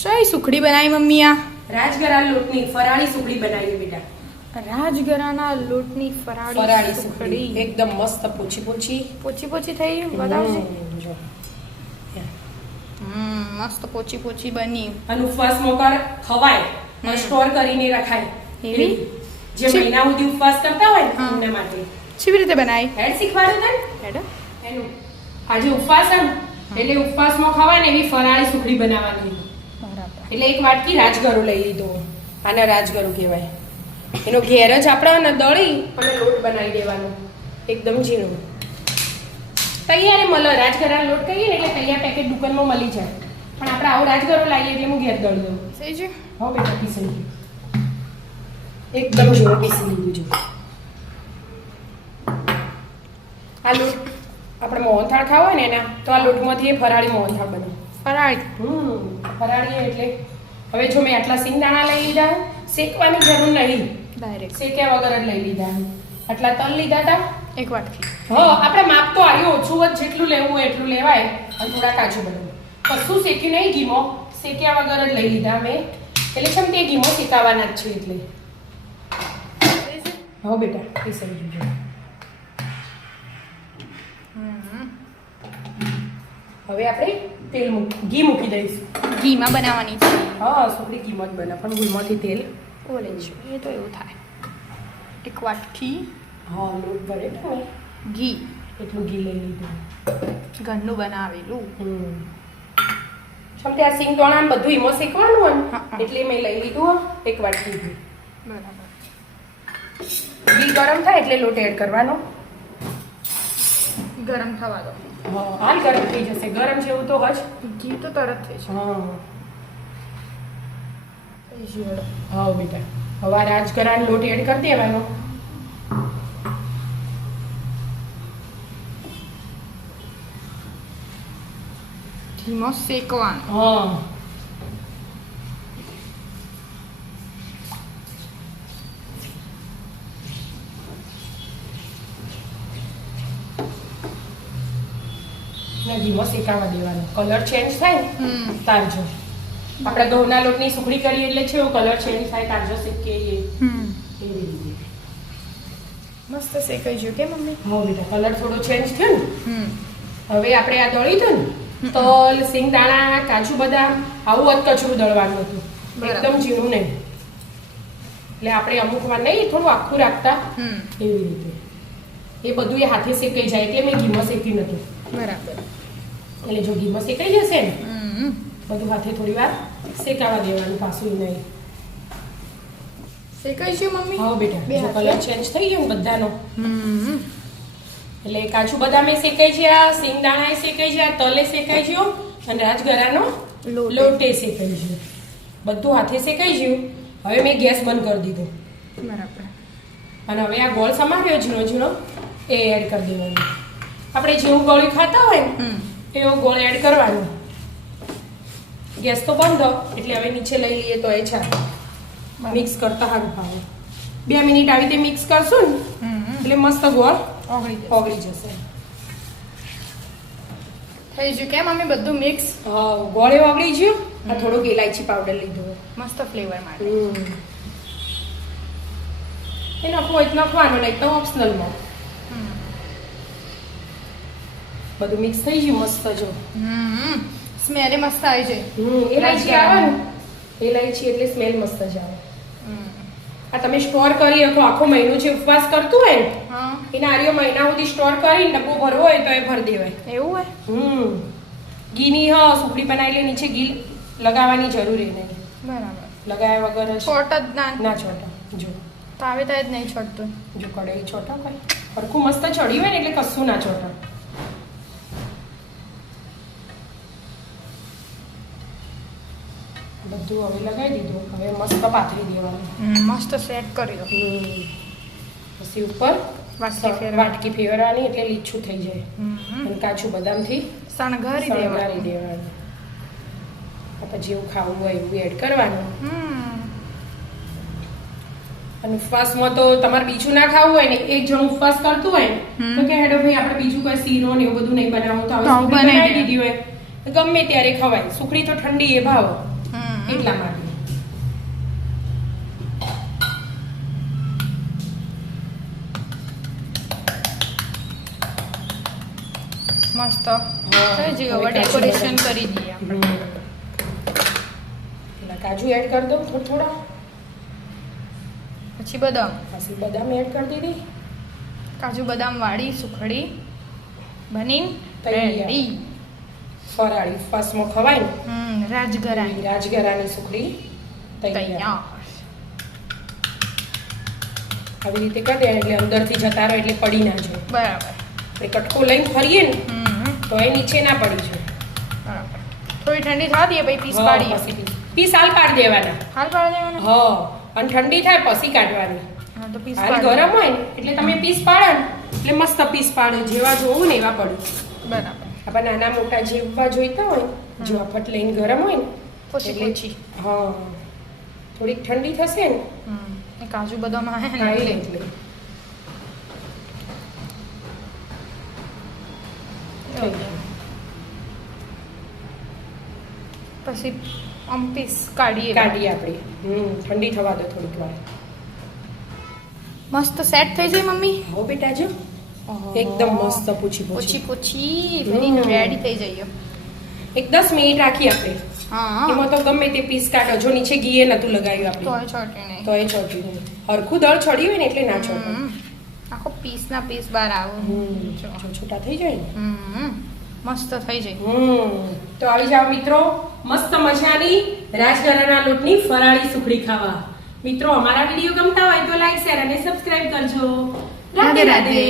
શઈ સુખડી બનાવી મમ્મી? આ રાજગરા લોટની ફરાળી સુખડી બનાવી બેટા. રાજગરાના લોટની ફરાળી સુખડી એકદમ મસ્ત પોચી પોચી પોચી થઈ. બતાવજે. જો મસ્ત પોચી બની. અને ઉપવાસમાં ખવાય, સ્ટોર કરીને રખાય એવી જે મહિના સુધી ઉપવાસ કરતા હોય ને એમના માટે. કેવી રીતે બનાવી? હેડ શીખવાડું તને. હેડ એનું આજે ઉપવાસ છે ને, એટલે ઉપવાસમાં ખવાય ને એવી ફરાળી સુખડી બનાવવાની. બરાબર. એટલે એક વાટકી રાજગરો લઈ લીધો. આને રાજગરો કહેવાય. એનો ઘેર જ આપણે દળી અને લોટ બનાવી દેવાનો એકદમ ઝીણો. તૈયાર મળે રાજગરાનો લોટ કહીએ ને એટલે તૈયાર પેકેટ દુકાનમાં મળી જાય. પણ આપણે આવો રાજગરો લાવીએ એટલે હું ઘેર દળી દઉં. સહી છે. હા બેટા, પીસી લીધું. એકદમ ઝીણો પીસી લીધું છે. આ લોટ આપણે મોહનથાળ ખાવા હોય ને એના તો આ લોટમાંથી ફરાળી મોહનથાળ બને. ફરાળી. ફરાળી એટલે હવે જો મેં આટલા સિંગદાણા લઈ લીધા, શેકવાની જરૂર નહીં, ડાયરેક્ટ શેક્યા વગર જ લઈ લીધા. આટલા તલ લીધા હતા. એક વાટકી. હા, આપણે માપ તો આવ્યું ઓછું જ, જેટલું લેવું હોય એટલું લેવાય. અને થોડા કાજુ બદામ કશું શેક્યું નહીં, ઘીમો શેક્યા વગર જ લઈ લીધા મેં. એટલે છે તે ઘીમો શેકાવાના જ છે એટલે. હા બેટા, એ સમજી ગયો. હવે આપણે ઘી મૂકી દઈશું. ઘીમાં બનાવવાની છે. હા, સુખડી ઘીમાં જ બને, પણ ગુલમાંથી તેલ ઓલે છે એ તો એવું થાય. એક વાટકી હા લોટ ભરે ને ઘી, એટલું ઘી લઈ લીધું. ઘરનું બનાવેલું. છમ ત્યાં સિંગ દોણા બધું એમાં શેકવાનું હોય ને એટલે મેં લઈ લીધું એક વાટકી ઘી. બરાબર. ઘી ગરમ થાય એટલે લોટ એડ કરવાનો. ગરમ થવા દો. હા, હાલ ગરમ થઈ જશે. ગરમ જેવું તો હજ. ઘી તો તરત થઈ છે. હા બેટા, હવે રાજગરાનો લોટ એડ કરી દેવાનો. ઘીમાં શેકવાનું. હા, ઘીમાં શેકાવા દેવાનો. કલર ચેન્જ થાય ને તારજો. આપણે ઘઉંના લોટની સુખડી કરીએ એટલે છે એવો કલર ચેન્જ થાય, તારજો શેકીએ એવી રીતે. મસ્ત શેકાઈ ગયું કે મમ્મી? હા બેટા, કલર થોડો ચેન્જ થયો ને. હવે આપણે આ દળી હતું ને તલ, સિંગદાણા, કાજુ બદામ આવું અધકચરું દળવાનું હતું. એકદમ ઝીણું નહીં. એટલે આપણે અમુક વાર નહીં થોડું આખું રાખતા એવી રીતે. એ બધું એ હાથે શેકાઈ જાય એટલે મેં ઘીમાં શેક્યું નથી. બરાબર. એટલે જો ઘીમાં શેકાઈ જશે ને બધું હાથે થોડી વાર શેકાવા દેવાનું, પાછું નહીં. શેકાઈ ગયું મમ્મી? હા બેટા, જો કલર ચેન્જ થઈ ગયો ને બધાનો. એટલે કાજુ બદામે શેકાઈ ગયા, સિંગદાણા શેકાઈ ગયા, તલે શેકાઈ ગયો અને રાજગરાનો લોટે શેકાઈ ગયો. બધું હાથે શેકાઈ ગયું. હવે મેં ગેસ બંધ કરી દીધો. બરાબર. અને હવે આ ગોળ સમાર્યો ઝીણો ઝીણો એ એડ કરી દેવાનો. આપણે જેવું ગોળી ખાતા હોય ને એવો ગોળ એડ કરવાનો. ગેસ તો બંધ, એટલે હવે નીચે લઈ લઈએ તો એ ચાલે. મિક્સ કરતા સારું ભાવે. 2 મિનિટ આવી રીતે મિક્સ કરશું ને એટલે મસ્ત ગોળ ઓગળી જશે. થઈ ગયું કે મમ્મી બધું મિક્સ? હા, ગોળે ઓગળી ગયું. આ થોડોક ઇલાયચી પાવડર લીધો મસ્ત ફ્લેવર માટે. એ નાખવું હોય તો નાખવાનું, નહીં તો ઓપ્શનલમાં. બધું મિક્સ થઈ ગયું મસ્ત. જો સ્મેલ મસ્ત આવી છે. ઇલાયચી આવે ને, ઇલાયચી એટલે સ્મેલ મસ્ત જ આવે. આ તમે સ્ટોર કરી રાખો આખો મહિનો જે ઉપવાસ કરતું હોય ને એના આર્યો મહિના સુધી સ્ટોર કરીને ડબ્બો ભરવો હોય તો એ ભરી દેવાય. એવું હોય? ઘીની હા સુખડી બનાવી નીચે ઘી લગાવવાની જરૂરી નહીં. બરાબર. લગાવ્યા વગર છોટ જ ના છોટા. જો તાવે તો જ નહીં છોડતું. જો કઢાઈ છોટા કઈ હરખું મસ્ત ચડ્યું હોય ને એટલે કશું ના છોટા. બધું હવે લગાવી દીધું. હવે મસ્ત પાથરી દેવાનું. મસ્ત સેટ કરી દો. પછી ઉપર વાટકી ફેરવાની એટલે લીચું થઈ જાય. અને કાજુ બદામથી શણગારી દેવાનું. આપણે જેવું ખાવું હોય એવું એડ કરવાનું. અને ઉપવાસમાં તો તમારે બીજું ના ખાવું હોય ને, એક જણ ઉપવાસ કરતું હોય તો કે હેડો ભાઈ આપણે બીજું કોઈ શીરો ને એવું બધું નહીં બનાવવું, તો બનાવી દીધી હોય ગમે ત્યારે ખવાય. સુખડી તો ઠંડી એ ભાવ. એટલા માટે મસ્ત થઈ ગયું. હવે ડેકોરેશન કરી દઈએ આપણે. પેલા કાજુ એડ કરી દઉં થોડા પછી બદામ. પછી બદામ એડ કરી દીધી. કાજુ બદામ વાળી સુખડી બની તૈયાર. રેડી. ફરાળી ઉપવાસમાં ખવાય ને રાજગરાની રાજગરાની સુખડી તૈયાર. તૈયાર. આવી રીતે કરી દે એટલે અંદરથી જતા રહે એટલે પડી ના જાય. બરાબર. આપણે કટકો લઈને ફરીએ ને તો એ નીચે ના પડી જાય. બરાબર. થોડી ઠંડી થવા દઈએ પછી પીસ પાડીએ. પીસ હાલ પાડી દેવાના. હાલ પાડી દેવાના. હા અને ઠંડી થાય પછી કાઢવાની. હા તો પીસ હાલ ગરમ હોય ને એટલે તમે પીસ પાડો ને એટલે મસ્ત પીસ પાડો. જેવા જોવું ને એવા પડે. બરાબર. આપણે નાના મોટા જેવા જોઈતા હોય જેવા ફટ લઈને ગરમ હોય ને પછી પછી હા થોડીક ઠંડી થશે ને એ કાજુ બદામ આવે ને હા એટલે. એટલે પછી આમ પીસ કાઢીએ. આપણે ઠંડી થવા દો થોડીક વાર. મસ્ત સેટ થઈ જાય મમ્મી. હો બેટા જો એકદમ મસ્ત પૂછી પોછી પોછી બનીને રેડી થઈ જઈએ. એક 10 મિનિટ રાખી આપણે. હા એમાં તો ગમે તે પીસ કાઢો. જો નીચે ઘીએ નતું લગાવ્યું તો આપણે છોટી નહીં. તો એ ચોટ્યું નહીં. હરખું દળ છોડ્યું હોય ને એટલે ના છોટે. આખો પીસ ના પીસ બહાર આવું. જો છોટા થઈ જાય ને મસ્ત થઈ જાય. તો આવી જાવ મિત્રો મસ્ત મજાની રાજગરાના લોટની ફરાળી સુખડી ખાવા. મિત્રો અમારા વિડીયો ગમતા હોય તો લાઈક શેર અને સબસ્ક્રાઇબ કરજો. રાધે રાધે.